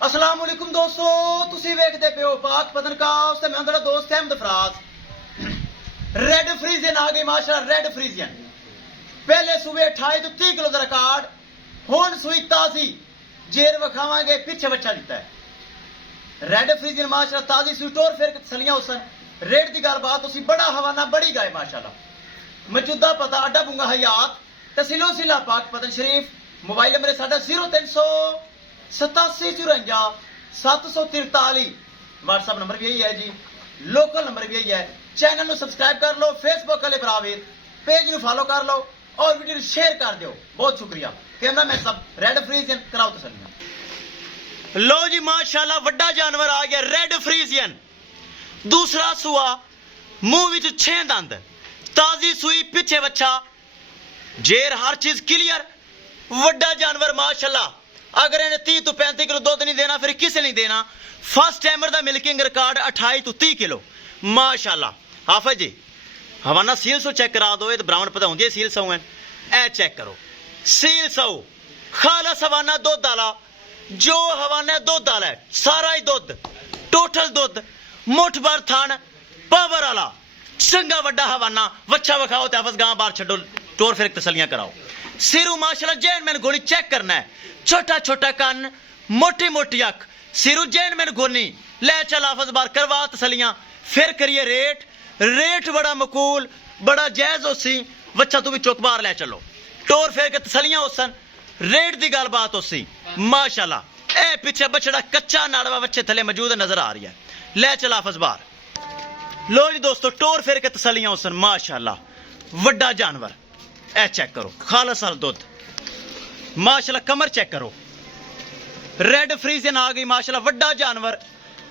अस्सलाम वालेकुम दोस्तों, तुसी वेखदे पे हो पाक पतनकास ते मैं तेरा दोस्त अहमद फराज। रेड फ्रीजियन आ गई माशाल्लाह, रेड फ्रीजियन पहले सुबह 28 तो 30 किलो का रिकॉर्ड, हुन सुई ताजी जेर वखावांगे पीछे बच्चा दिता है। रेड फ्रीजियन माशाल्लाह ताजी सुई टोर फिर तसलियां हुसन। रेट की गलबात उसी बड़ा हवाना बड़ी गाय माशाल्लाह। मौजूदा पता अड्डा बुंगा हयात तहसीलो जिला पाक पतन शरीफ। मोबाइल नंबर साडा 038754 व्हाट्सएप नंबर भी यही है जी, लोकल नंबर भी यही है। चैनल को सब्सक्राइब कर लो, फेसबुक वाले बराबर पेज को फॉलो कर लो और वीडियो शेयर कर दो। बहुत शुक्रिया। कैमरा मैन सब रेड फ्रीजियन कराओ तसलियां। लो जी माशाल्लाह वड्डा जानवर आ गया रेड फ्रीजियन। दूसरा सुआ मुंह विच 6 दंद, ताजी सुई पीछे बच्चा, जेर हर चीज क्लियर, वड्डा जानवर माशाल्लाह। अगर इन्हें 30 तो 35 किलो दुध नहीं देना फिर किसे नहीं देना। फर्स्ट टाइमर का मिल्किंग रिकॉर्ड 28 तो 30 किलो माशाल्लाह। हाफिज जी हवाना सील सो चेक करा दो, तो ब्राह्मण पता होंगे सील सौ है। ए चेक करो सील सौ खालस हवाना दुध आला, जो हवाना दुध आला है सारा ही दुध, टोटल दुध, मुठ भर थान पावर आला, चंगा वड्डा हवाना। वच्छा वखाओ तो हाफिज गांव बाहर छो, टोर फिर तसलियां कराओ। सिरू माशाल्लाह जैन मैन गोली चेक करना है, छोटा छोटा कान, मोटी मोटी अख, सिरू जैन मैन गोनी। ले चल हाफिज बार करवा तसलियां, फिर करिए रेट। रेट बड़ा मकूल बड़ा जायज होसी। बच्चा तू भी चौक बार ले चलो, टोर फिर के तसलियां होसन, रेट की गल बात होसी माशाल्लाह। ए पीछे बछड़ा कच्चा नाड़वा बच्चे थले मौजूद नजर आ रही है। ले चल हाफिज बार। लो जी दोस्तों टोर फिर के तसलियां होसन माशाल्लाह। वड्डा जानवर ए चेक करो, खालस वाला दुध माशाल्लाह। कमर चेक करो, रेड फ्रीजियन आ गई माशाल्लाह। वड्डा जानवर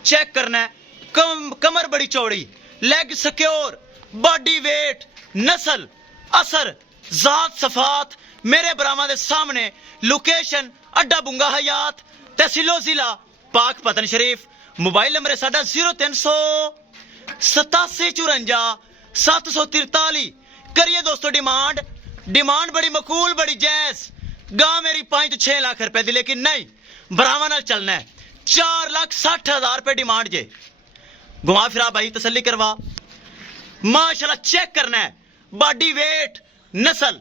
चेक करना है, कमर बड़ी चौड़ी, लेग सिक्योर, बॉडी वेट, नस्ल असर, जात सफात मेरे बरामा दे सामने। लोकेशन अड्डा बुंगा हयात तहसीलो जिला पाक पतन शरीफ। मोबाइल नंबर है साडा 038754 743। करिए दोस्तों डिमांड, डिमांड बड़ी मकूल बड़ी जायज। गांव मेरी 5 तो 6 लाख रुपए दी, लेकिन नहीं बरावा नाल चलना है। 4,60,000 रुपए डिमांड जे। घुमा फिरा भाई तसल्ली करवा माशाल्लाह। चेक करना है बॉडी वेट नस्ल।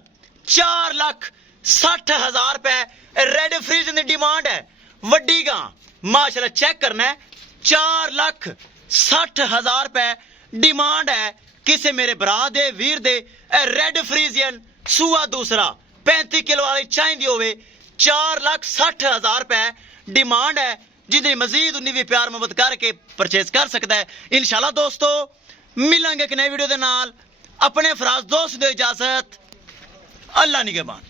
4,60,000 रुपए रेड फ्रीज की डिमांड है। वड्डी गां माशाल्लाह चेक करना है। 4,60,000 रुपए डिमांड है। किसे मेरे भरा दे वीर दे रेड फ्रीजियन सूआ दूसरा 35 किलो वाली चाहिए होवे, 4,60,000 रुपए डिमांड है। जितनी मजीद उन्नी भी प्यार मोहब्बत करके परचेज कर सकता है। इंशाल्लाह दोस्तों मिलेंगे एक नई वीडियो के नाल। अपने फराज दोस्त दो इजाजत, अल्लाह निगहबान।